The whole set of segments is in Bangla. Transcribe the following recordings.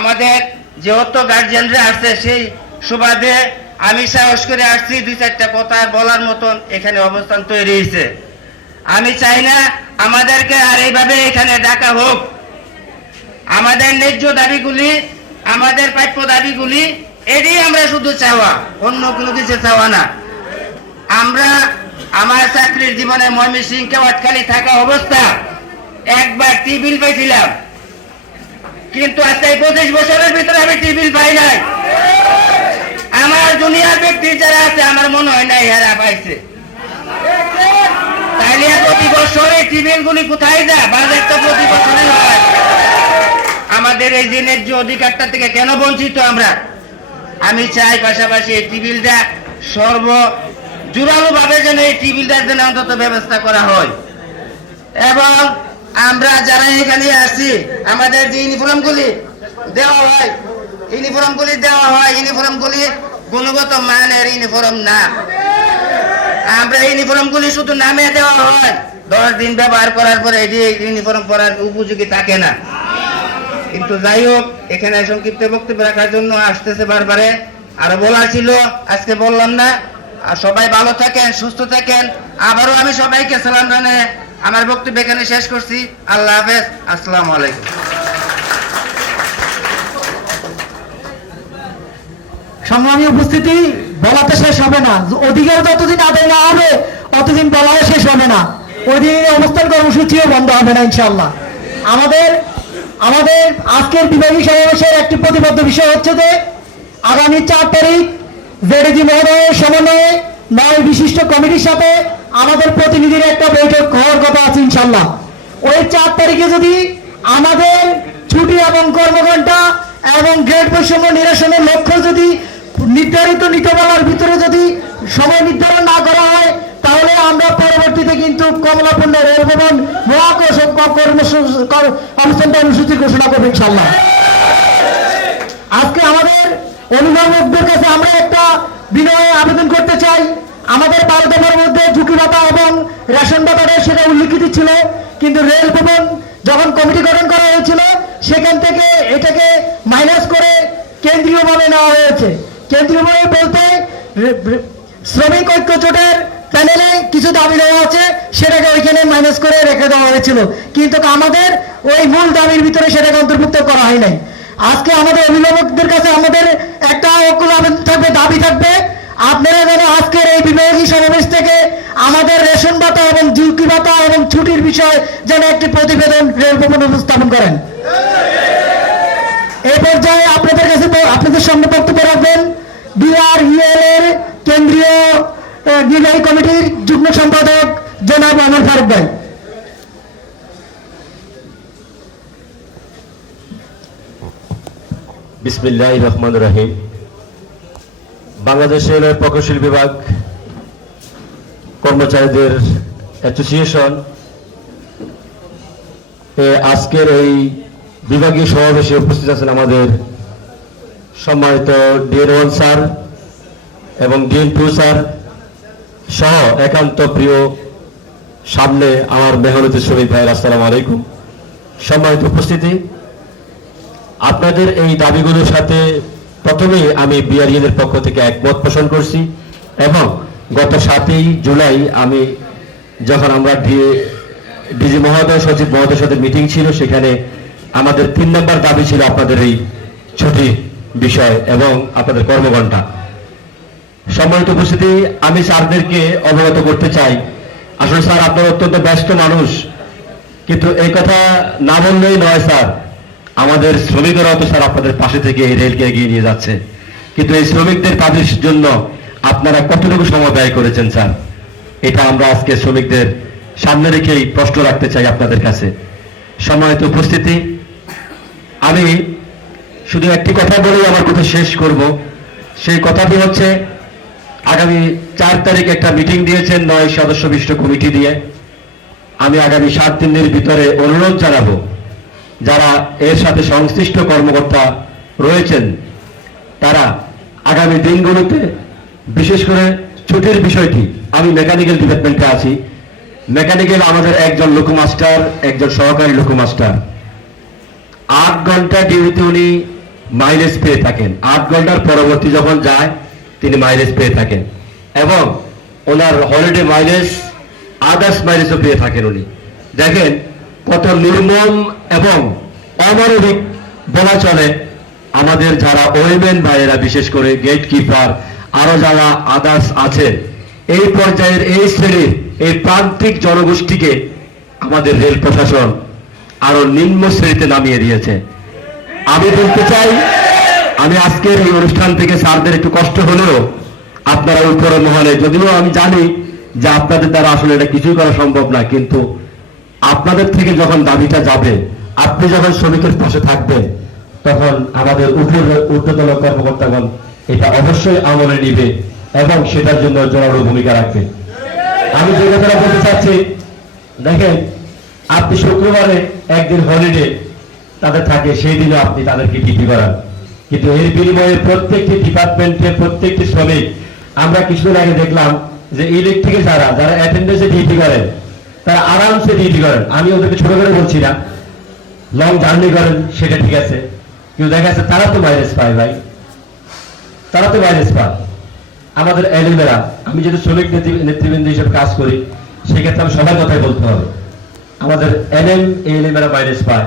আমাদের যেহেতু গার্জিয়ানরা আসছে সেই সুবাদে আমি সাহস করে আসছি, 2-4টা কথা বলার মতন এখানে অবস্থান তৈরি হয়েছে। আমি চাই না আমাদেরকে আর এইভাবে এখানে ডাকা হোক। আমাদের ন্যায্য দাবিগুলি, আমাদের প্রাপ্য দাবিগুলি, এটাই আমরা শুধু চাওয়া, অন্য কোনো কিছু চাওয়া না। আমরা আমার চাকরির জীবনে ময়মনসিংহ কেওয়াটখালী থাকা অবস্থা একবার টিবিল পাইছিলাম, কিন্তু আজকে 25 বছরের ভিতরে আমি টিবিল পাই নাই। আমার দুনিয়ার ব্যক্তি যারা আছে আমার মনে হয় না এরা পাইছে। তাইলে প্রতি বছরে টিবিল গুলি কোথায় যায়? বাজেট তো প্রতি বছরই হয়। আমাদের এই যে ন্যায্য অধিকারটা থেকে কেন বঞ্চিত আমরা? আমি চাই পাশাপাশি এই টিবিলটা জোরালো ভাবে যেন এই টিবিলটার জন্য অন্তত ব্যবস্থা করা হয়। এবং আমরা যারা এখানে আছি, আমাদের যে ইউনিফর্মগুলি দেওয়া হয়, ইউনিফর্মগুলি গুণগত মানের ইউনিফর্ম না। আমরা ইউনিফর্মগুলি শুধু নামে দেওয়া হয়, 10 দিন ব্যবহার করার পরে এটি ইউনিফর্ম পরার উপযোগী থাকে না। কিন্তু যাই হোক, এখানে সংক্ষিপ্ত বক্তব্য রাখার জন্য আসতেছে বারবারে, আরো বলা ছিল, আজকে বললাম না। আর সবাই ভালো থাকেন, সুস্থ থাকেন। আবারও আমি সবাইকে সালাম জানিয়ে আমার বক্তব্য এখানে শেষ করছি। আল্লাহ হাফেজ, আসসালামু আলাইকুম। সংগ্রামী উপস্থিতি, বলাতে শেষ হবে না। অধিকার যতদিন আদায় না হবে ততদিন বলাও শেষ হবে না। ওই দিন অবস্থান কর্মসূচিও বন্ধ হবে না ইনশাআল্লাহ। আমাদের আজকের বিভাগীয় সমাবেশের একটি প্রতিবদ্ধ বিষয় হচ্ছে যে আগামী 4 তারিখ জেডিজি মহোদয়ের সমন্বয়ে 9 বিশিষ্ট কমিটির সাথে আমাদের প্রতিনিধির একটা বৈঠক হওয়ার কথা আছে ইনশাআল্লাহ। ওই 4 তারিখে যদি আমাদের ছুটি এবং কর্মঘণ্টা এবং গ্রেড বৈষম্য নিরসনের লক্ষ্য যদি নির্ধারিত নীতিমালার ভিতরে যদি সময় নির্ধারণ না করা হয়, তাহলে আমরা পরবর্তীতে কিন্তু কমলাপুর রেল ভবন মহাকর্ষ অবস্থান কর্মসূচি ঘোষণা করবো ইনশাআল্লাহ। আজকে আমাদের অভিভাবকদের কাছে আমরা একটা বিনয় আবেদন করতে চাই। আমাদের 12 দফার মধ্যে ঝুঁকি ভাতা এবং রেশন ভাতাটা সেটা উল্লিখিত ছিল, কিন্তু রেল ভবন যখন কমিটি গঠন করা হয়েছিল সেখান থেকে এটাকে মাইনাস করে কেন্দ্রীয়ভাবে নেওয়া হয়েছে। কেন্দ্রীয়ভাবে বলতে শ্রমিক ঐক্য জোটের প্যানেলে কিছু দাবি দেওয়া আছে, সেটাকে ওইখানে মাইনাস করে রেখে দেওয়া হয়েছিল, কিন্তু আমাদের ওই মূল দাবির ভিতরে সেটাকে অন্তর্ভুক্ত করা হয় নাই। আজকে আমাদের অভিভাবকদের কাছে আমাদের একটা আবেদন থাকবে, দাবি থাকবে, আপনারা যেন আজকের এই বিভাগীয় সমাবেশ থেকে আমাদের রেশন ভাতা এবং ঝুঁকি ভাতা এবং ছুটির বিষয় যেন একটি প্রতিবেদন রেল ভবন উপস্থাপন করেন। এই পর্যায়ে আপনাদের সামনে বক্তব্য রাখবেন বিআরইএল এর কেন্দ্রীয় নির্বাহী কমিটির যুগ্ম সম্পাদক জনাব ওমর ফারুক ভাই। বিসমিল্লাহির রহমানির রহিম। বাংলাদেশের প্রকৌশল বিভাগ কর্মচারীদের অ্যাসোসিয়েশন আজকের এই বিভাগীয় সমাবেশে উপস্থিত আছেন আমাদের সম্মানিত ডিএন1 স্যার এবং ডিএন2 স্যার সহ একান্ত প্রিয় সামনে আমার মেহনতি শ্রমিক ভাইয়ের, আসসালামু আলাইকুম। সম্মানিত উপস্থিতি, আপনাদের এই দাবিগুলোর সাথে প্রথমেই আমি বিআরইএল এর পক্ষ থেকে একমত পোষণ করছি এবং গত 7 জুলাই আমি যখন আমরা ডিজি মহোদয়, সচিব মহোদয়ের সাথে মিটিং ছিল, সেখানে আমাদের 3 নম্বর দাবি ছিল আপনাদের এই ছুটি বিষয় এবং আপনাদের কর্মঘণ্টা। সম্মানিত উপস্থিতি, আমি স্যারদেরকে অবগত করতে চাই, আসলে স্যার আপনারা অত্যন্ত ব্যস্ত মানুষ, কিন্তু এই কথা না বললেই নয় স্যার। আমাদের শ্রমিকরাও তো স্যার আপনাদের পাশে থেকে এই রেলকে এগিয়ে নিয়ে যাচ্ছে, কিন্তু এই শ্রমিকদের কাজের জন্য আপনারা কতটুকু সময় ব্যয় করেছেন স্যার? এটা আমরা আজকে শ্রমিকদের সামনে রেখেই প্রশ্ন রাখতে চাই আপনাদের কাছে। সম্মানিত উপস্থিতি, আমি শুধু একটি কথা বলেই আমার কথা শেষ করব। সেই কথাটি হচ্ছে, আগামী 4 তারিখ একটা মিটিং দিয়েছেন 9 সদস্য বিশিষ্ট কমিটি দিয়ে। আমি আগামী 7 দিনের ভিতরে অনুরোধ জানাবো, যারা এর সাথে সংশ্লিষ্ট কর্মকর্তা রয়েছেন তারা আগামী দিনগুলোতে, বিশেষ করে ছুটির বিষয়টি, আমি মেকানিক্যাল ডিপার্টমেন্টে আছি, মেকানিক্যাল আমাদের একজন লোকোমাস্টার, একজন সহকারী লোকোমাস্টার 8 ঘন্টা ডিউটিতে উনি মাইলেজ পেয়ে থাকেন। 8 ঘন্টার পরবর্তী যখন যায় তিনি মাইলেজ পেয়ে থাকেন এবং ওনার হলিডে মাইলেজ আদার্স মাইলেজও পেয়ে থাকেন। উনি দেখেন কত নির্মম এবং অমানবিক বলা চলে। আমাদের যারা ওয়েমেন ভাইয়েরা, বিশেষ করে গেট কিপার, আরো যারা আদার্স আছে, এই পর্যায়ের এই শ্রেণীর এই প্রান্তিক জনগোষ্ঠীকে আমাদের রেল প্রশাসন আরো নিম্ন শ্রেণীতে নামিয়ে দিয়েছে। আমি বলতে চাই, আমি আজকের এই অনুষ্ঠান থেকে স্যারদের একটু কষ্ট হলেও আপনারা উপরে মহলে, যদিও আমি জানি যে আপনাদের দ্বারা আসলে এটা কিছুই করা সম্ভব না, কিন্তু আপনাদের থেকে যখন দাবিটা যাবে, আপনি যখন শ্রমিকের পাশে থাকবেন, তখন আমাদের ঊর্ধ্বতন কর্মকর্তাগণ এটা অবশ্যই আমলে নিবে এবং সেটার জন্য জোরালো ভূমিকা রাখবে। আমি যে কথাটা বলতে চাচ্ছি, দেখেন আপনি শুক্রবারে একদিন হলিডে তাদের থাকে, সেই দিনে আপনি তাদেরকে ডিউটি করান, কিন্তু এর বিনিময়ে প্রত্যেকটি ডিপার্টমেন্টের প্রত্যেকটি শ্রমিক, আমরা কিছুদিন আগে দেখলাম যে ইলেকট্রিকে যারা অ্যাটেন্ডেন্সে ডিউটি করেন তারা আরামসে ডিউটি করেন। আমি ওদেরকে ছোট করে বলছি না, লং জার্নি করেন সেটা ঠিক আছে, কিন্তু দেখা যাচ্ছে তারা তো মাইলেজ পায় ভাই, তারা তো মাইলেজ পায়। আমাদের এলিমেরা, আমি যদি শ্রমিক নেতৃবৃন্দ হিসেবে কাজ করি, সেক্ষেত্রে আমি সবার কথাই বলতে হবে। আমাদের এলিমেরা মাইলেজ পায়।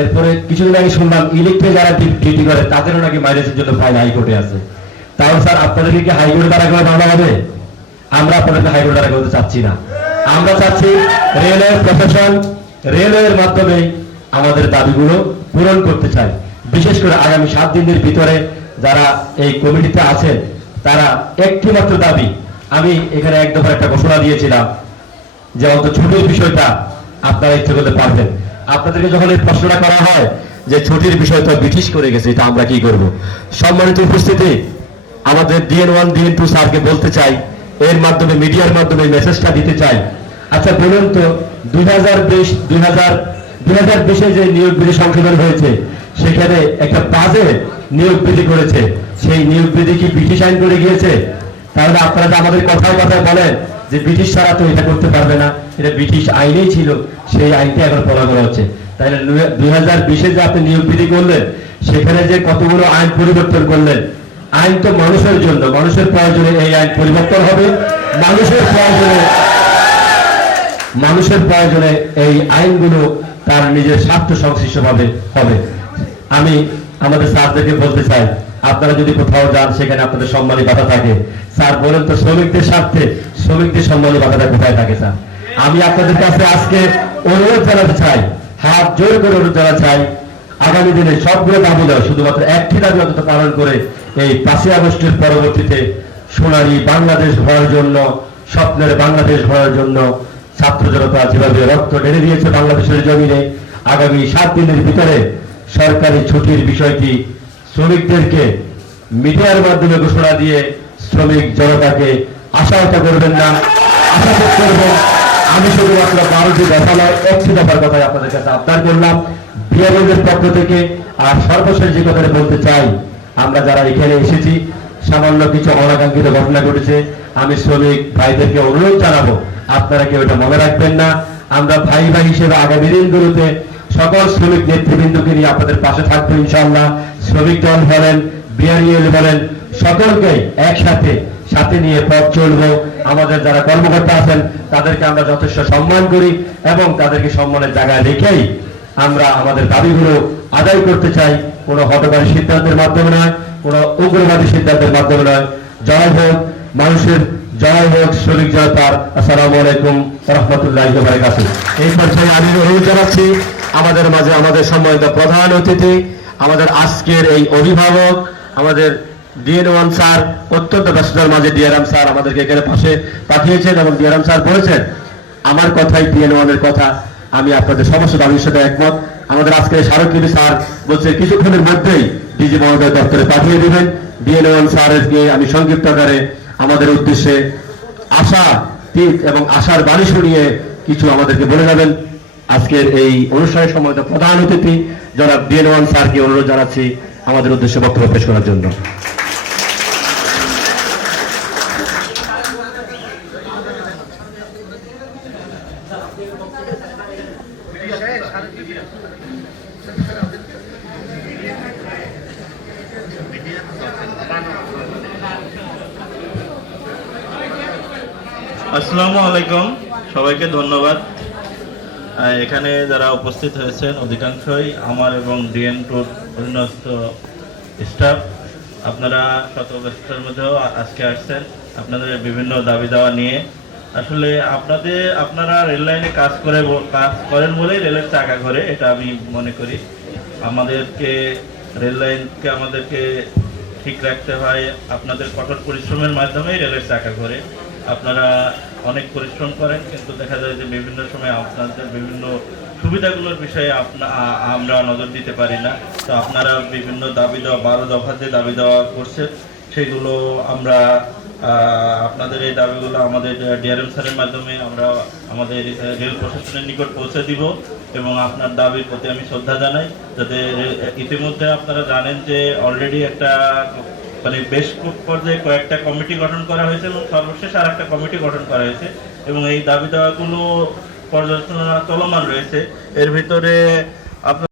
এরপরে কিছুদিন আগে শুনলাম ইলেকট্রিক যারা ডিউটি করে তাদেরও নাকি মাইলেজের জন্য ফাইল হাইকোর্টে আছে। তাহলে স্যার আপনাদেরকে কি হাইকোর্টে দ্বারা করে মামলা হবে? আমরা আপনাদেরকে হাইকোর্টে দ্বারা করতে চাচ্ছি না। আমরা চাচ্ছি রেলওয়ে প্রশাসন, রেলওয়ের মাধ্যমে আমাদের দাবিগুলো পূরণ করতে চাই। বিশেষ করে আগামী 7 দিনের ভিতরে যারা এই কমিটিতে আছেন, তারা একটি মাত্র দাবি, আমি এখানে এক দফা একটা ঘোষণা দিয়েছিলাম যে অন্তত ছুটির বিষয়টা আপনারা ইচ্ছে করতে পারবেন। আপনাদেরকে যখন এই প্রশ্নটা করা হয় যে ছুটির বিষয় তো ব্রিটিশ করে গেছে, এটা আমরা কি করব? সম্মানিত উপস্থিতি, আমাদের DN1 DN2 স্যারকে বলতে চাই, এর মাধ্যমে মিডিয়ার মাধ্যমে মেসেজটা দিতে চাই। আচ্ছা বলুন তো, 2020-এ যে নিয়োগ বিধি সংশোধন হয়েছে, সেখানে একটা বাজে নিয়োগ বিধি করেছে, সেই নিয়োগ বিধি কি ব্রিটিশ আইন করে গিয়েছে? তাহলে আপনারা যে আমাদের কথায় কথায় বলেন যে ব্রিটিশ ছাড়া তো এটা করতে পারবে না, এটা ব্রিটিশ আইনেই ছিল, সেই আইনটা এখন ফলো করা হচ্ছে। তাহলে 2020-এ যে আপনি নিয়োগ বিধি করলেন, সেখানে যে কতগুলো আইন পরিবর্তন করলেন, আইন তো মানুষের জন্য, মানুষের প্রয়োজনে এই আইন পরিবর্তন হবে, মানুষের প্রয়োজনে এই আইনগুলো তার নিজের স্বার্থ সংশ্লিষ্ট ভাবে হবে। আমি আমাদের স্যারদেরকে বলতে চাই, আপনারা যদি কোথাও যান সেখানে আপনাদের সম্মানী বাধা থাকে, স্যার বলেন তো শ্রমিকদের স্বার্থে শ্রমিকদের সম্মানী বাধাটা কোথায় থাকে স্যার? আমি আপনাদের কাছে আজকে অনুরোধ জানাতে চাই, হাত জোর করে অনুরোধ জানাতে চাই, আগামী দিনে সবগুলো দাবি নয়, শুধুমাত্র একটি দাবি অন্তত পালন করে এই 5ই আগস্টের পরবর্তীতে সোনালী বাংলাদেশ গড়ার জন্য, স্বপ্নের বাংলাদেশ গড়ার জন্য ছাত্র জনতা যেভাবে রক্ত ঢেলে দিয়েছে বাংলাদেশের জমিনে, আগামী 7 দিনের ভিতরে সরকারি ছুটির বিষয়টি শ্রমিকদেরকে মিডিয়ার মাধ্যমে ঘোষণা দিয়ে শ্রমিক জনতাকে আশাহত করবেন না, আশাহত করবেন। আমি শুধুমাত্র 12টি দফা নয়, 1টি দফার কথাই আপনাদের কাছে আবদার করলাম বিএলওদের পক্ষ থেকে। আর সর্বশেষ যে কথাটা বলতে চাই, আমরা যারা এখানে এসেছি, সামান্য কিছু অনাকাঙ্ক্ষিত ঘটনা ঘটেছে, আমি শ্রমিক ভাইদেরকে অনুরোধ জানাবো, আপনারা কেউ এটা মনে রাখবেন না। আমরা ভাই ভাই হিসেবে আগামী দিনগুলোতে সকল শ্রমিক নেতৃবৃন্দকে নিয়ে আপনাদের পাশে থাকবো ইনশাআল্লাহ। শ্রমিক দল বলেন, বিআরএল বলেন, সকলকে একসাথে সাথে নিয়ে পথ চলবো। আমাদের যারা কর্মকর্তা আছেন তাদেরকে আমরা যথেষ্ট সম্মান করি এবং তাদেরকে সম্মানের জায়গায় রেখেই আমরা আমাদের দাবিগুলো আদায় করতে চাই। কোনো হঠকারী সিদ্ধান্তের মাধ্যমে নয়, কোনো উগ্রবাদী সিদ্ধান্তের মাধ্যমে নয়। জয় হোক মানুষের, জয় হোক শ্রমিক জনতার। আসসালামু আলাইকুম রহমতুল্লাহি ওয়া বারাকাতুহু। এই পর্যায়ে আমি অনুরোধ জানাচ্ছি আমাদের মাঝে আমাদের সম্মানিত প্রধান অতিথি, আমাদের আজকের এই অভিভাবক, আমাদের DN1 স্যার, অত্যন্ত ব্যস্ততার মাঝে ডিআরএম স্যার আমাদেরকে এখানে পাশে পাঠিয়েছেন এবং ডিআরএম স্যার বলেছেন আমার কথাই DN1 এর কথা, আমি আপনাদের সমস্ত দাবির সাথে একমত। আমাদের আজকের স্মারকলিপি স্যার বলছে কিছুক্ষণের মধ্যেই ডিজি মহোদয় দপ্তরে পাঠিয়ে দিবেন। DN1 স্যারকে আমি সংক্ষিপ্ত আকারে আমাদের উদ্দেশ্যে আশা এবং আশার বাণী শুনিয়ে কিছু আমাদেরকে বলে যাবেন। আজকের এই অনুষ্ঠানের সম্মানিত প্রধান অতিথি জনাব DN1 স্যারকে অনুরোধ জানাচ্ছি আমাদের উদ্দেশ্যে বক্তব্য পেশ করার জন্য। আসসালামু আলাইকুম, সবাইকে ধন্যবাদ। এখানে যারা উপস্থিত হয়েছেন অধিকাংশই আমার এবং ডিএন টুর অধীনস্থ স্টাফ। আপনারা শত ব্যস্ততার মধ্যেও আজকে আসছেন আপনাদের বিভিন্ন দাবি দাওয়া নিয়ে। আসলে আপনারা রেল লাইনে কাজ করেন বলেই রেলের চাকা ঘোরে, এটা আমি মনে করি। আমাদেরকে রেল লাইনকে আমাদেরকে ঠিক রাখতে হয়, আপনাদের কঠোর পরিশ্রমের মাধ্যমেই রেলের চাকা ঘোরে। আপনারা অনেক পরিশ্রম করেন, কিন্তু দেখা যায় যে বিভিন্ন সময় আপনাদের বিভিন্ন সুবিধাগুলোর বিষয়ে আমরা নজর দিতে পারি না। তো আপনারা বিভিন্ন দাবি দেওয়া 12 দফা যে দাবি দেওয়া করছে, সেগুলো আমরা আপনাদের এই দাবিগুলো আমাদের ডিআরএম স্যারের মাধ্যমে আমরা আমাদের রেল প্রশাসনের নিকট পৌঁছে দিব এবং আপনার দাবির প্রতি আমি শ্রদ্ধা জানাই। যাতে ইতিমধ্যে আপনারা জানেন যে অলরেডি একটা মানে বেশ পর্যায়ে কয়েকটা কমিটি গঠন করা হয়েছে এবং সর্বশেষ আর একটা কমিটি গঠন করা হয়েছে এবং এই দাবি দাওয়াগুলো পর্যালোচনা চলমান রয়েছে। এর ভিতরে আপনার